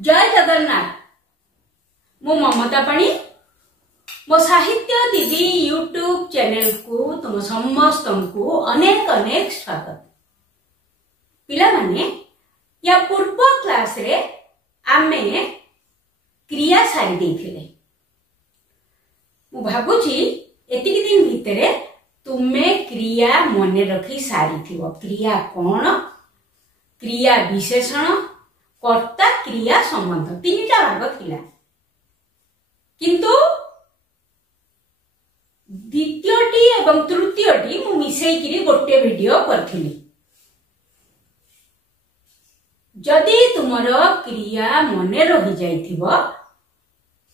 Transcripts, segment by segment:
जय जगन्नाथ। मो ममता पाणी मो साहित्य दीदी यूट्यूब चैनल को तुम समस्त को अनेक अनेक स्वागत। पिला माने या पूर्व क्लास रे आमे क्रिया सारी देथिले। मु भाबुची एतिक दिन भितरे तुमे क्रिया मने रखी सारी थिबो। क्रिया कोन, क्रिया विशेषण, कर्ता, क्रिया संबंध तीनटा भाग थिला, किंतु द्वितीयटी एवं तृतीयटी मु मिसेइकिरी गोटे वीडियो करथिली। जदि तुमर क्रिया मने रही जाइथिबो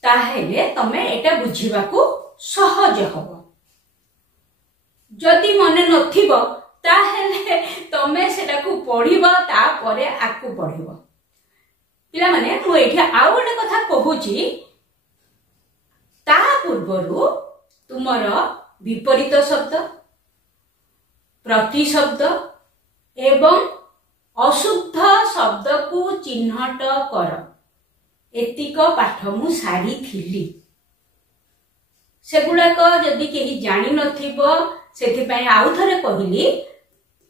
ताहेले तमे एटा बुझिबाकू सहज हबो। जदि मने नथिबो ताहेले तमे सेटाकू पढिबो, तापरे आकू पढिबो। पिला माने मु एठी आउ गोटे कथा कहूची, ता पूर्वरु तुमर विपरीत शब्द, प्रतिशब्द एवं अशुद्ध शब्द को चिन्हट कर एतिक पाठ मु सारी थिली। सेगुड़ाक जदि केही जानि नथिबो सेथिपई आउ थरे कहिली,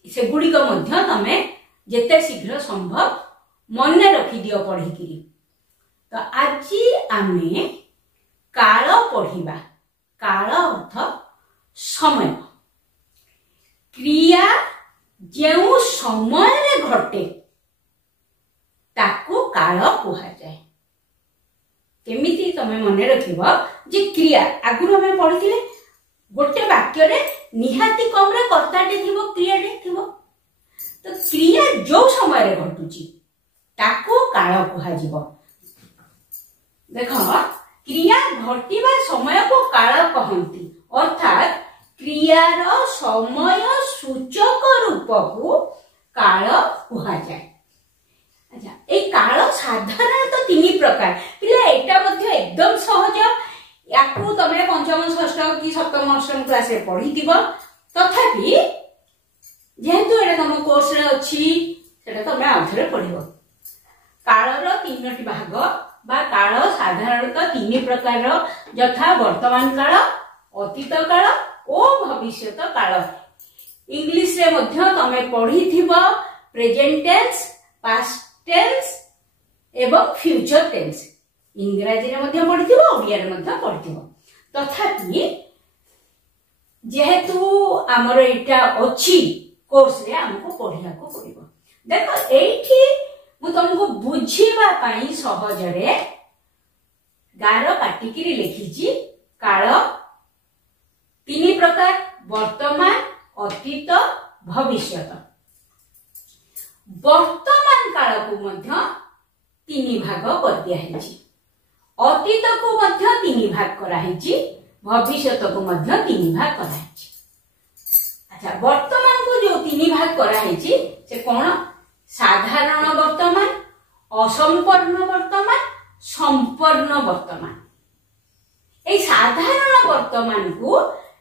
सेगुड़िक मध्य तमे जेते शीघ्र संभव मने रखि दियो पढिकिरी। तो आज आमे काल पढ़िबा। काल अर्थ समय। क्रिया जेउ समय रे घटे ताकू काल कुहा जाए। केमिति तमे मने रखिबो जे क्रिया आगुर हमें पढ़िथिले गोटे वाक्य रे निहाती कम रे कर्ताटे थिबो, क्रियाटे थिबो। तो क्रिया जो समय रे घटुची ताकू काल कुहा जिवो। देखो, क्रिया घटिबा समय को काल कहंती, अर्थात क्रियार समय सूचक रूप को काल कुहा जाए। अच्छा, ए काल साधारणतः तीन प्रकार। पिला एटा मध्य एकदम सहज, याकू तमे पंचम षष्ठ कि सप्तम अष्टम क्लास रे पढिथिबो। तथापि जेहेतु एटा तम कोर्स रे अछि सेटा तमे आउथरे पढिबो। कालर तीनटी भाग बा काल साधारणतः तीन प्रकार, यथा वर्तमान काल, अतीत काल और भविष्यत काल। इंग्लिश रे मध्य तमे पढिथिबो प्रेजेंट टेंस, पास्ट टेंस एवं फ्यूचर टेंस। इंग्रजी रे मध्य पढिथिबो, ओडिया रे मध्य पढिथिबो। तथापि जेहेतु हमर एटा अछि कोर्स रे हमको पढिया को पड़िबो। देखो, एठी मु तुमको बुझीबा पाई सहज रे गार काटिकिरी लिखिची। काल तीन प्रकार, वर्तमान, अतीत, भविष्यत। वर्तमान काल को मध्य तीन भाग कर दिया हैची, अतीत को मध्य तीन भाग करा हैची, भविष्यत को मध्य तीन भाग करा हैची। अच्छा, वर्तमान को जो तीन भाग करा हैची से कोन? साधारण वर्तमान, असंपूर्ण वर्तमान, संपूर्ण वर्तमान। ए साधारण वर्तमान को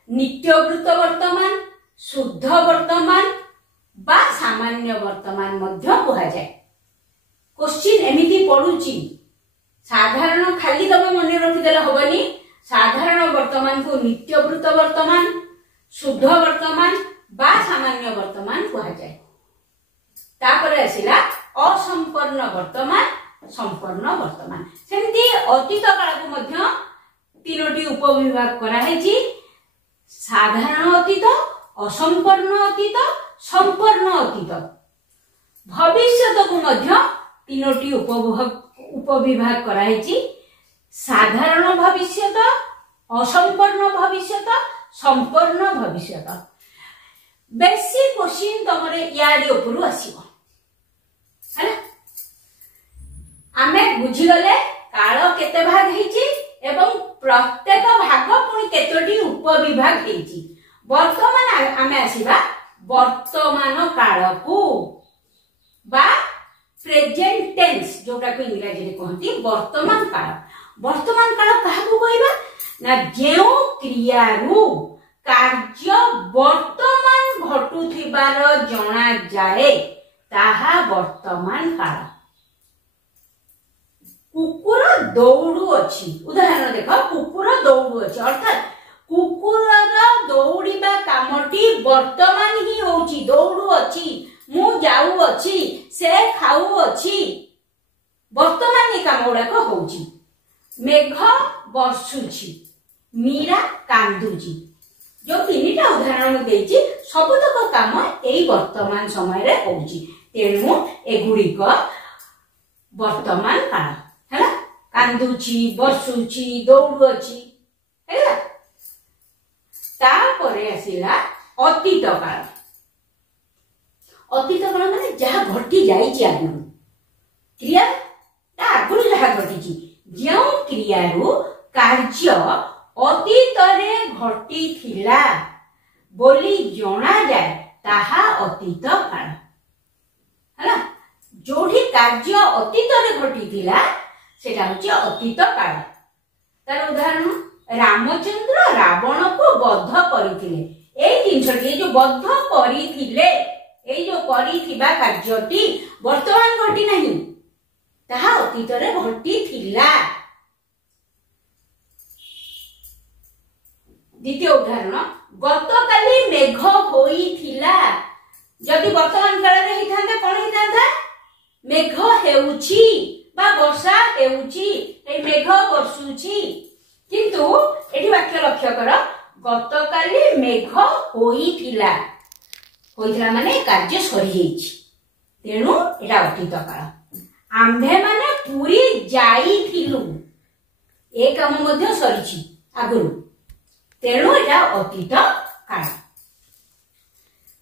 नित्यवृत्त वर्तमान, शुद्ध वर्तमान बा सामान्य वर्तमान मध्य कहा जाए। क्वेश्चन एमिति पडुची, साधारण खाली तमे मने रखिदेला होबनी। साधारण वर्तमान को नित्यवृत्त वर्तमान, शुद्ध वर्तमान बा सामान्य वर्तमान कहा जाए। तापरे आसिला असंपूर्ण वर्तमान, संपूर्ण वर्तमान। सेमती अतीत काल को मध्य तीनोटी उपविभाग करा हैची, साधारण अतीत, असंपूर्ण अतीत, संपूर्ण अतीत। भविष्यत को मध्य तीनोटी उपविभाग करा हैची, साधारण भविष्यत, असंपूर्ण भविष्यत, संपूर्ण भविष्यत। बेसी क्वेश्चन तमरे यारी उपरु आसीबो हैला। आमे बुझी गले काल केते भाग हेची एवं प्रत्येक भाग पुनी केतोटी उपविभाग हेची। वर्तमान आमे आसीबा वर्तमान काल को बा प्रेजेंट टेंस, जोटा को इंग्रजी रे कहंती वर्तमान काल। वर्तमान काल काहाकू कहबा ना, जेउ क्रियारू कार्य वर्तमान घटुथिबार जणा जाए ताहा वर्तमान काल। कुकुर दौड़ू अछि उदाहरण देख कुकुर दौड़ू अछि अर्थात कुकुरर दौड़िबा कामटी वर्तमान ही होउची दौड़ू अछि मु जाऊ अछि से खाऊ अछि वर्तमान ये काम गुड़ाक होउची मेघ बर्षुची मीरा कांदुची जो तीनटा उदाहरण देछि सबतक काम एई वर्तमान समय रे होउची तेणु एगुड़िक वर्तमान काल हैला कांदुची बर्षुची दौड़ू अछि हैला तापरे आसिला अतीत काल माने जहा घटी जाइछि आगु क्रिया ता आगु जहा घटिछि जो क्रियारू कार्य अतीत रे घटी थिला बोली जणा जाय ताहा अतीत काल हैला जोठी कार्य अतीत रे घटी थिला सेटा होची अतीत काल तार उदाहरण रामचंद्र रावण को बद्ध करिथिले एई जिनसटी जो बद्ध करिथिले एई जो करिथिबा कार्यटी वर्तमान घटी नाही ताहा अतीत रे घटी थिला द्वितीय उदाहरण गतकाली मेघ होइथिला जदि वर्तमान काल रे हिथांता कोन हिथांता मेघ हेउची बा वर्षा हेउची ए मेघ वर्षुची किंतु एठी वाक्य लक्ष्य कर गतकाली मेघ होइथिला होइथिला माने कार्य सरी जाइछि तेनु एटा अतीत काल आम्भे माने पुरी जाइथिलु ए काम मध्ये सरीछि आगुरु तेणु एटा अतीत काल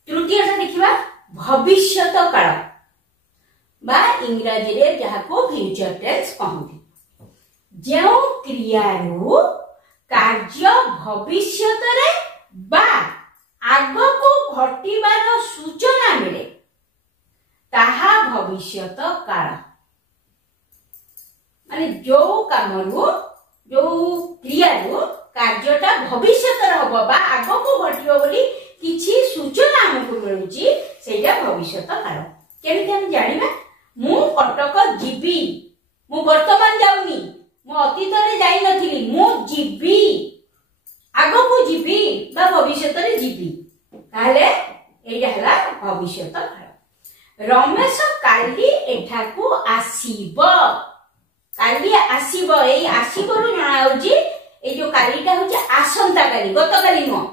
तृतीय देखिबा भविष्यत काल बा इंग्रजी रे जहाको फ्यूचर टेंस कहନ୍ତି जो क्रियारू कार्य भविष्यत रे बा आगो को घटिबार सूचना मिले ताहा भविष्यत काल माने जो कामरू जो क्रियारू कार्यटा भविष्यत रे हबो बा आगो को घटिबो बोली किछि सूचना हमकु मिलुची सेटा भविष्यत काल केमिति हम जानिबा मु कटक जीबी मु वर्तमान जाउनी मु अतीत रे जाई नथिली मु जीबी आगो को जीबी बा भविष्यत रे जीबी ताले एया हला भविष्यत काल रमेश काली एठाकू आसीबो काली आसीबो एई आसीबो रु जणा होची ए जो कालीटा होची आसंता काली गतकाली न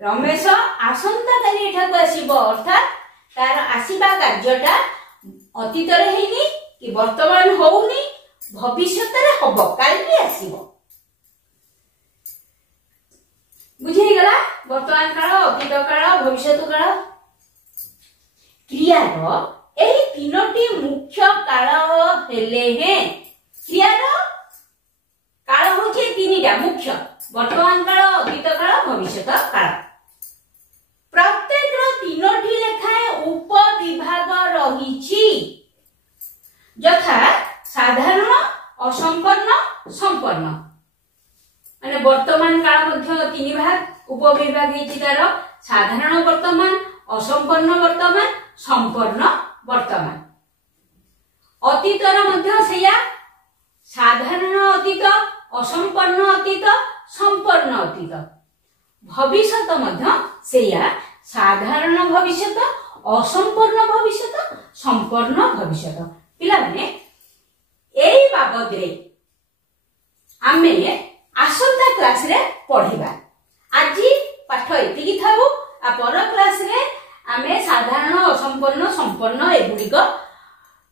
रमेश आसंता काली एठाकू आसीबो अर्थात तार आसीबा कार्यटा अतीत रे हेनी कि वर्तमान होउनी भविष्यत रे हबो काली आसीबो बुझे गला वर्तमान काल अतीत काल भविष्यत काल क्रियार एही तीनोटी मुख्य काल हेले हे क्रियार काल होचे तीनटा मुख्य वर्तमान काल अतीत काल भविष्यत काल प्रत्येक तीनोटी लेखाए उपविभाग रहिछि यथा साधारण असंपन्न संपन्न माने वर्तमान काल मध्य तीन भाग उपविभाग हेछि तार साधारण वर्तमान असंपन्न वर्तमान संपन्न वर्तमान अतीतर मध्य सेया साधारण अतीत असंपन्न अतीत संपन्न अतीत भविष्यत मध्य सेया साधारण भविष्यत असंपूर्ण भविष्यत संपूर्ण भविष्यत पिला माने एई बाबद रे आमे आसंता क्लास रे पढिबा आजी पाठ एतिकी थाउ आ पर क्लास रे आमे साधारण असंपूर्ण संपूर्ण एगुडी को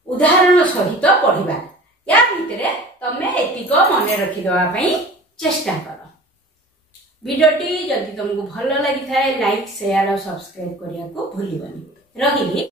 उदाहरण सहित पढिबा या भितरे तमे एतिक मने रखि देबा पई चेष्टा कर वीडियोटी जदि तुमको भल लगी थाए लाइक शेयर और सब्सक्राइब करिया को भूलिबनी रहिली।